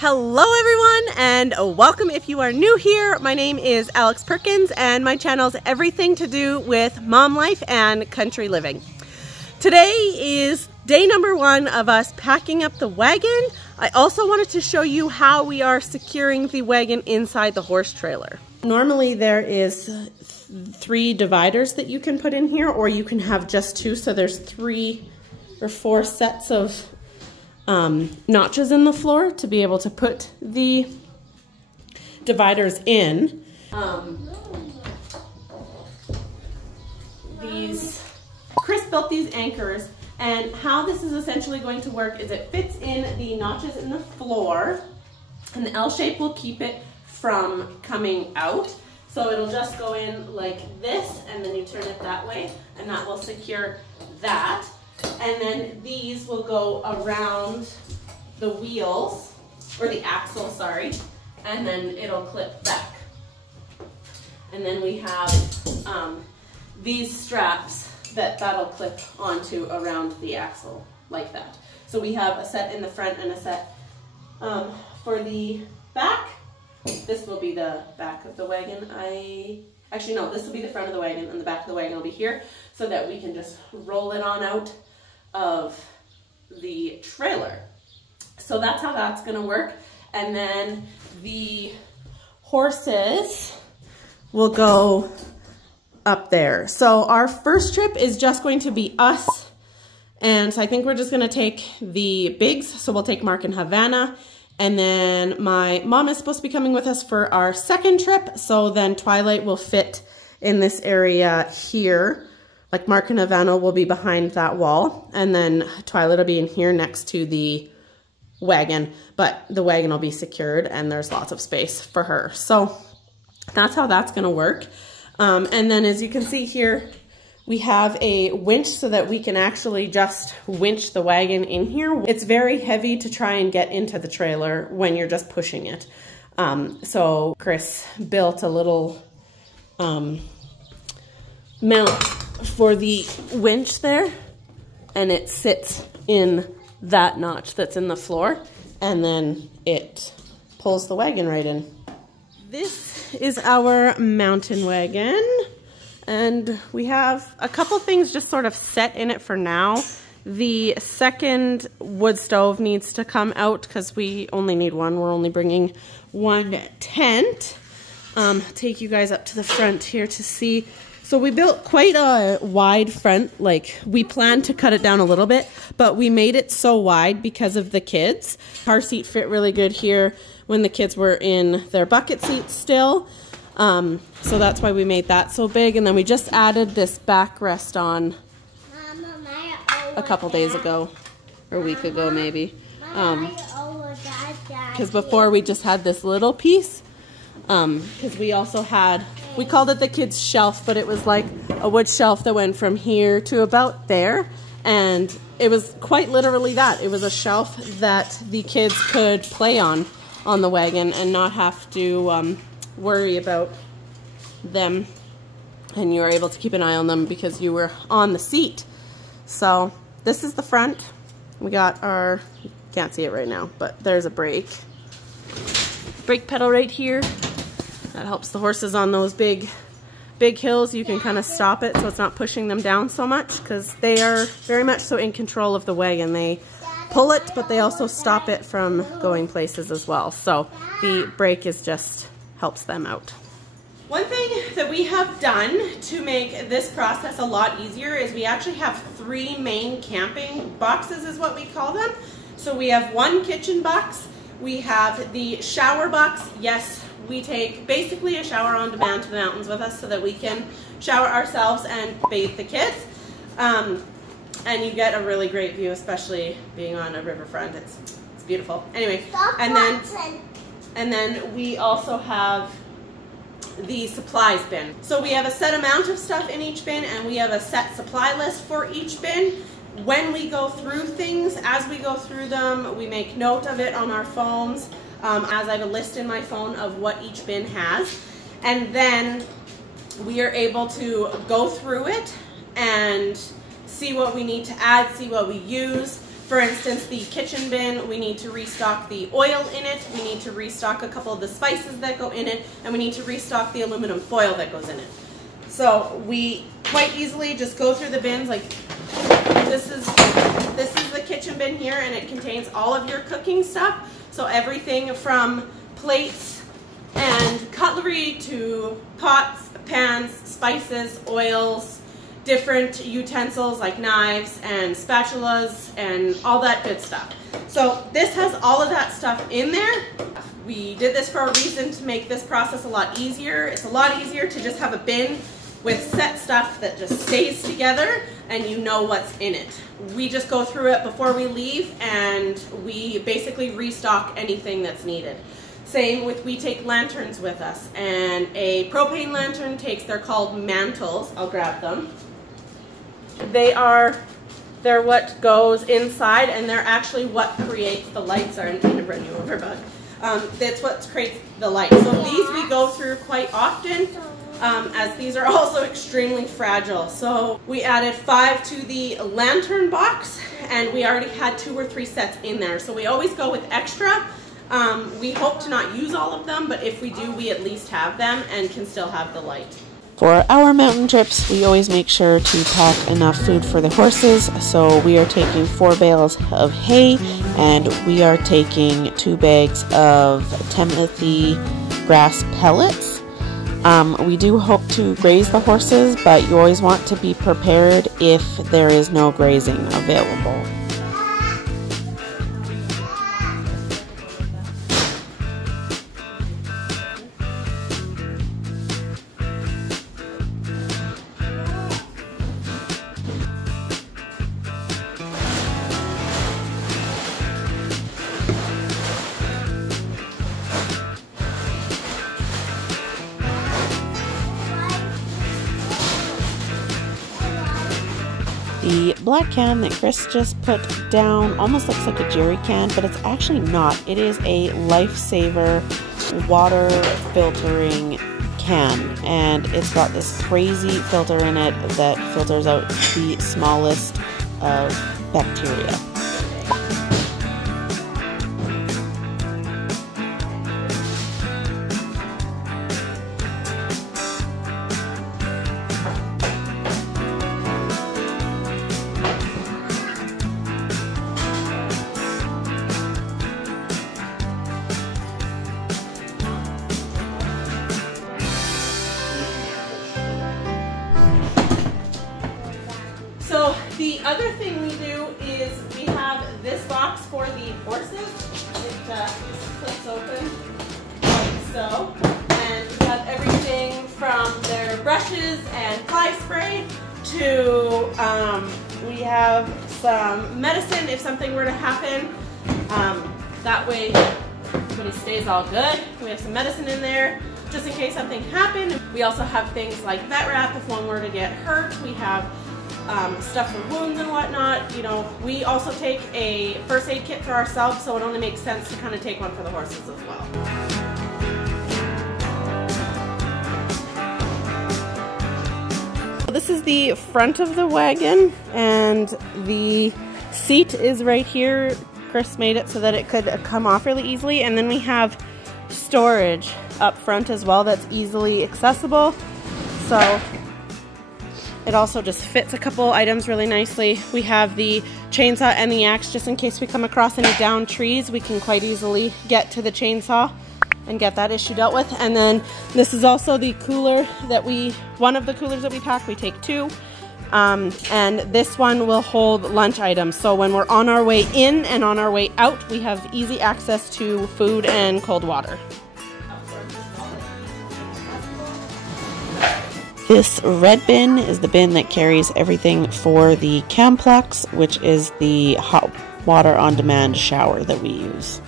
Hello everyone and welcome if you are new here. My name is Alex Perkins and my channel is everything to do with mom life and country living. Today is day number 1 of us packing up the wagon. I also wanted to show you how we are securing the wagon inside the horse trailer. Normally there is 3 dividers that you can put in here, or you can have just 2, so there's 3 or 4 sets of notches in the floor to be able to put the dividers in. Chris built these anchors, and how this is essentially going to work is it fits in the notches in the floor, and the L shape will keep it from coming out. So it'll just go in like this, and then you turn it that way, and that will secure that. And then these will go around the wheels, or the axle, sorry, and then it'll clip back. And then we have these straps that'll clip onto around the axle like that. So we have a set in the front and a set for the back. This will be the back of the wagon. Actually no, this will be the front of the wagon, and the back of the wagon will be here, so that we can just roll it on out of the trailer. So that's how that's gonna work. And then the horses will go up there. So our first trip is just going to be us, and so I think we're just gonna take the bigs. So we'll take Mark and Havana, and then my mom is supposed to be coming with us for our second trip. So then Twilight will fit in this area here. Like Mark and Havana will be behind that wall, and then Twilight will be in here next to the wagon, but the wagon will be secured and there's lots of space for her. So that's how that's gonna work. And then as you can see here, we have a winch so that we can actually just winch the wagon in here. It's very heavy to try and get into the trailer when you're just pushing it. So Chris built a little mount for the winch there, and it sits in that notch that's in the floor, and then it pulls the wagon right in. This is our mountain wagon, and we have a couple things just sort of set in it for now. The second wood stove needs to come out because we only need one. We're only bringing one tent. Take you guys up to the front here to see. So we built quite a wide front. Like, we planned to cut it down a little bit, but we made it so wide because of the kids. Car seat fit really good here when the kids were in their bucket seats still. So that's why we made that so big. And then we just added this backrest on a couple days ago, or a week ago maybe. Because before we just had this little piece. Because we also had, we called it the kids' shelf, but it was like a wood shelf that went from here to about there. And it was quite literally that. It was a shelf that the kids could play on the wagon and not have to worry about them. And you were able to keep an eye on them because you were on the seat. So this is the front. We got our, you can't see it right now, but there's a brake pedal right here. That helps the horses on those big hills. You can kind of stop it so it's not pushing them down so much, because they are very much so in control of the wagon. They pull it, but they also stop it from going places as well. So the brake is just helps them out. One thing that we have done to make this process a lot easier is we actually have 3 main camping boxes, is what we call them. So we have one kitchen box. We have the shower box. Yes, we take basically a shower on demand to the mountains with us so that we can shower ourselves and bathe the kids. And you get a really great view, especially being on a riverfront. It's beautiful. Anyway, and then we also have the supplies bin. So we have a set amount of stuff in each bin, and we have a set supply list for each bin. When we go through things, as we go through them, we make note of it on our phones, as I have a list in my phone of what each bin has. And then we are able to go through it and see what we need to add, see what we use, For instance, the kitchen bin, we need to restock the oil in it, we need to restock a couple of the spices that go in it, and we need to restock the aluminum foil that goes in it. So we quite easily just go through the bins. Like this is the kitchen bin here, and it contains all of your cooking stuff. So everything from plates and cutlery to pots, pans, spices, oils, different utensils like knives and spatulas and all that good stuff. So this has all of that stuff in there. We did this for a reason, to make this process a lot easier. It's a lot easier to just have a bin with set stuff that just stays together and you know what's in it. We just go through it before we leave and we basically restock anything that's needed. Same with, we take lanterns with us, and a propane lantern takes, they're called mantles. I'll grab them. They're what goes inside, and they're actually what creates the lights. Sorry, I'm trying to run you over, bug. That's what creates the light. So these we go through quite often, as these are also extremely fragile. So we added 5 to the lantern box, and we already had 2 or 3 sets in there. So we always go with extra. We hope to not use all of them, but if we do, we at least have them and can still have the light. For our mountain trips, we always make sure to pack enough food for the horses. So we are taking 4 bales of hay, and we are taking 2 bags of Timothy grass pellets. We do hope to graze the horses, but you always want to be prepared if there is no grazing available. The black can that Chris just put down almost looks like a jerry can, but it's actually not. It is a Lifesaver water filtering can, and it's got this crazy filter in it that filters out the smallest of bacteria. So the other thing we do is we have this box for the horses. It flips open like so. And we have everything from their brushes and fly spray to we have some medicine if something were to happen. That way everybody stays all good. We have some medicine in there just in case something happened. We also have things like vet wrap if one were to get hurt. We have stuff for wounds and whatnot. You know, we also take a first aid kit for ourselves, so it only makes sense to kind of take one for the horses as well. This is the front of the wagon, and the seat is right here. Chris made it so that it could come off really easily, and then we have storage up front as well that's easily accessible. So it also just fits a couple items really nicely. We have the chainsaw and the axe just in case we come across any downed trees. We can quite easily get to the chainsaw and get that issue dealt with. And then this is also the cooler that one of the coolers that we pack. We take 2. And this one will hold lunch items. So when we're on our way in and on our way out, we have easy access to food and cold water. This red bin is the bin that carries everything for the Camplex, which is the hot water on demand shower that we use.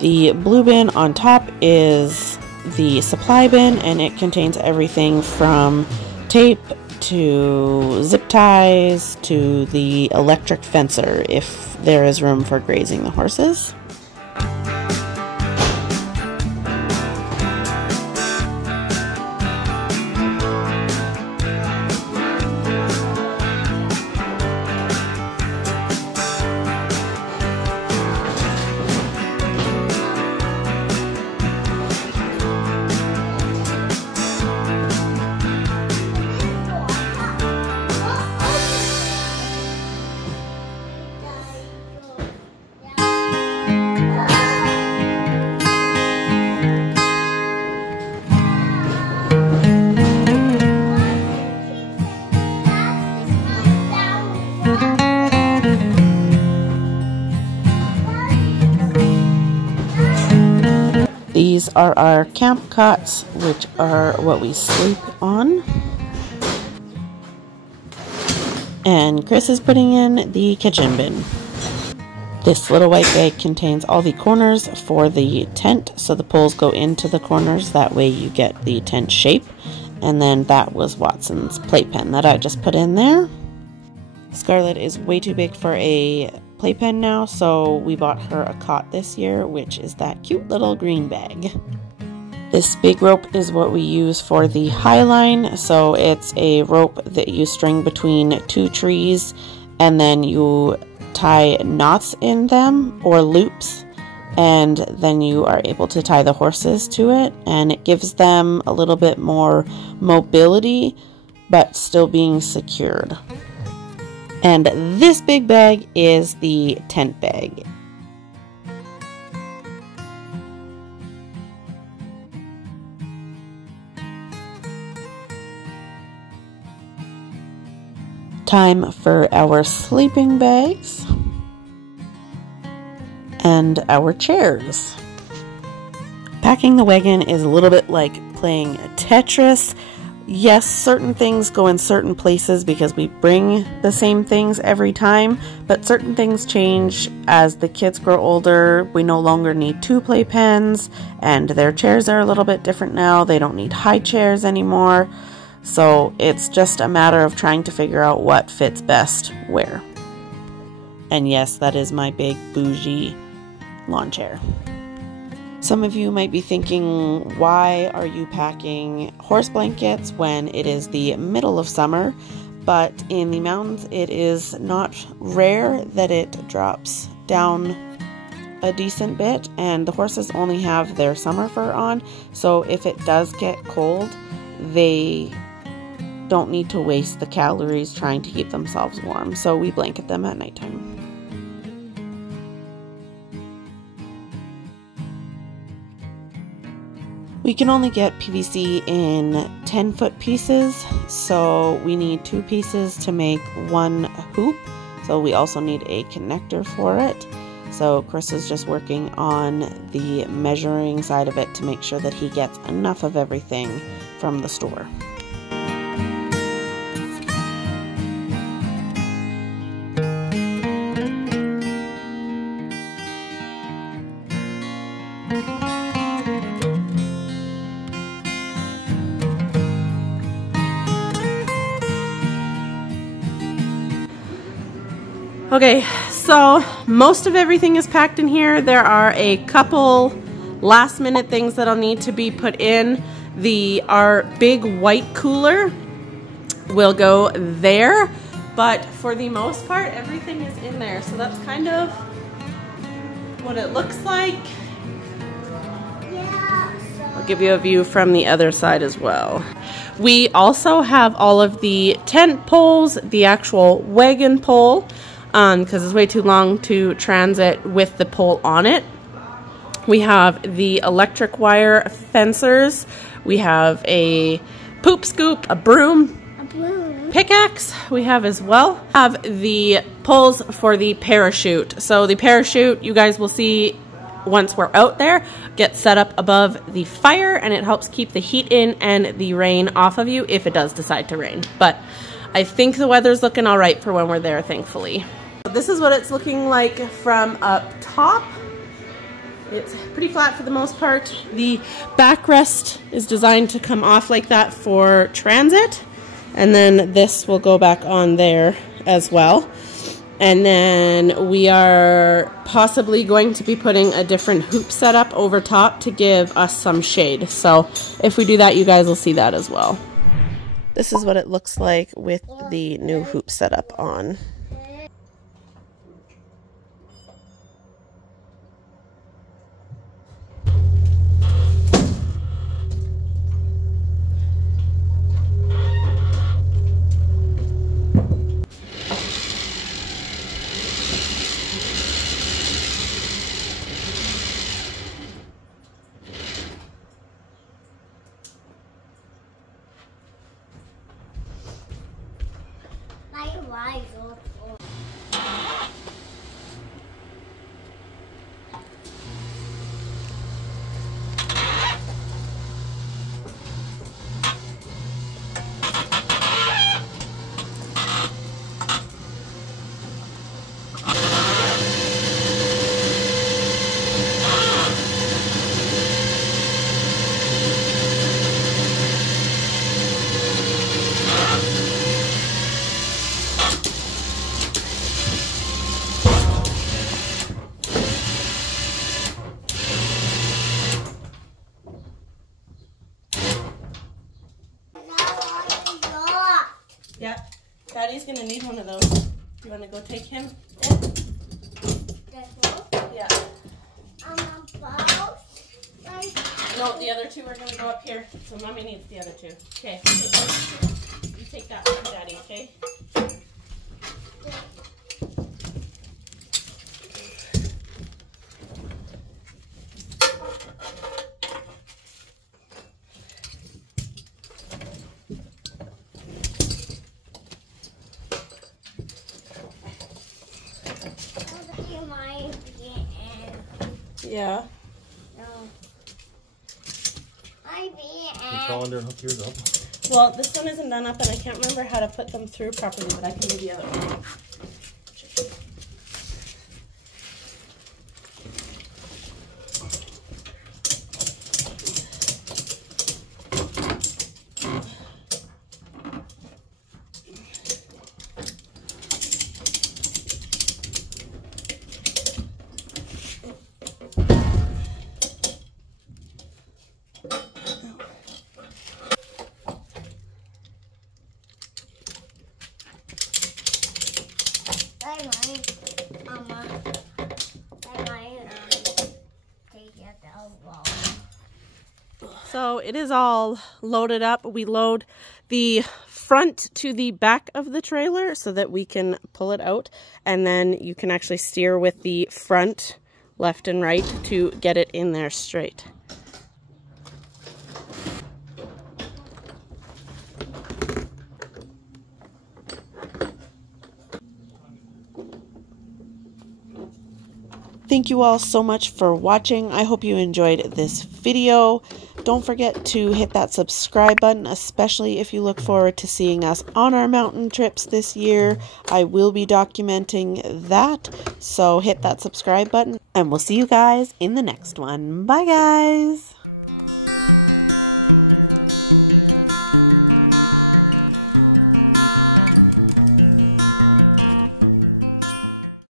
The blue bin on top is the supply bin, and it contains everything from tape to zip ties to the electric fencer if there is room for grazing the horses. These are our camp cots, which are what we sleep on. And Chris is putting in the kitchen bin. This little white bag contains all the corners for the tent, so the poles go into the corners, that way you get the tent shape. And then that was Watson's playpen that I just put in there. Scarlett is way too big for a playpen now, so we bought her a cot this year, which is that cute little green bag. This big rope is what we use for the high line, so it's a rope that you string between two trees and then you tie knots in them or loops, and then you are able to tie the horses to it, and it gives them a little bit more mobility but still being secured. And this big bag is the tent bag. Time for our sleeping bags and our chairs. Packing the wagon is a little bit like playing Tetris. Yes, certain things go in certain places because we bring the same things every time, but certain things change as the kids grow older. We no longer need 2 playpens, and their chairs are a little bit different now. They don't need high chairs anymore. So it's just a matter of trying to figure out what fits best where. And yes, that is my big bougie lawn chair. Some of you might be thinking, why are you packing horse blankets when it is the middle of summer? But in the mountains, it is not rare that it drops down a decent bit, and the horses only have their summer fur on. So if it does get cold, they don't need to waste the calories trying to keep themselves warm, so we blanket them at nighttime. We can only get PVC in 10-foot pieces, so we need 2 pieces to make 1 hoop, so we also need a connector for it. So Chris is just working on the measuring side of it to make sure that he gets enough of everything from the store. Okay, so most of everything is packed in here. There are a couple last minute things that'll need to be put in. Our big white cooler will go there, but for the most part, everything is in there. So that's kind of what it looks like. I'll give you a view from the other side as well. We also have all of the tent poles, the actual wagon pole, because it's way too long to transit with the pole on it. We have the electric wire fencers. We have a poop scoop, a broom, pickaxe we have as well. Have the poles for the parachute. So the parachute, you guys will see once we're out there, gets set up above the fire, and it helps keep the heat in and the rain off of you if it does decide to rain. But I think the weather's looking all right for when we're there, thankfully. This is what it's looking like from up top. It's pretty flat for the most part. The backrest is designed to come off like that for transit, and then this will go back on there as well. And then we are possibly going to be putting a different hoop setup over top to give us some shade. So if we do that, you guys will see that as well. This is what it looks like with the new hoop setup on. Daddy's gonna need one of those. Do you want to go take him? Yeah. No, the other two are gonna go up here. So Mommy needs the other two. Okay. You take that one, Daddy. Okay. Yeah. No. You crawl under and hook yours up. Well, this one isn't done up, and I can't remember how to put them through properly, but I can do the other one. So it is all loaded up. We load the front to the back of the trailer so that we can pull it out, and then you can actually steer with the front left and right to get it in there straight. Thank you all so much for watching. I hope you enjoyed this video. Don't forget to hit that subscribe button, especially if you look forward to seeing us on our mountain trips this year. I will be documenting that, so hit that subscribe button, and we'll see you guys in the next one. Bye, guys!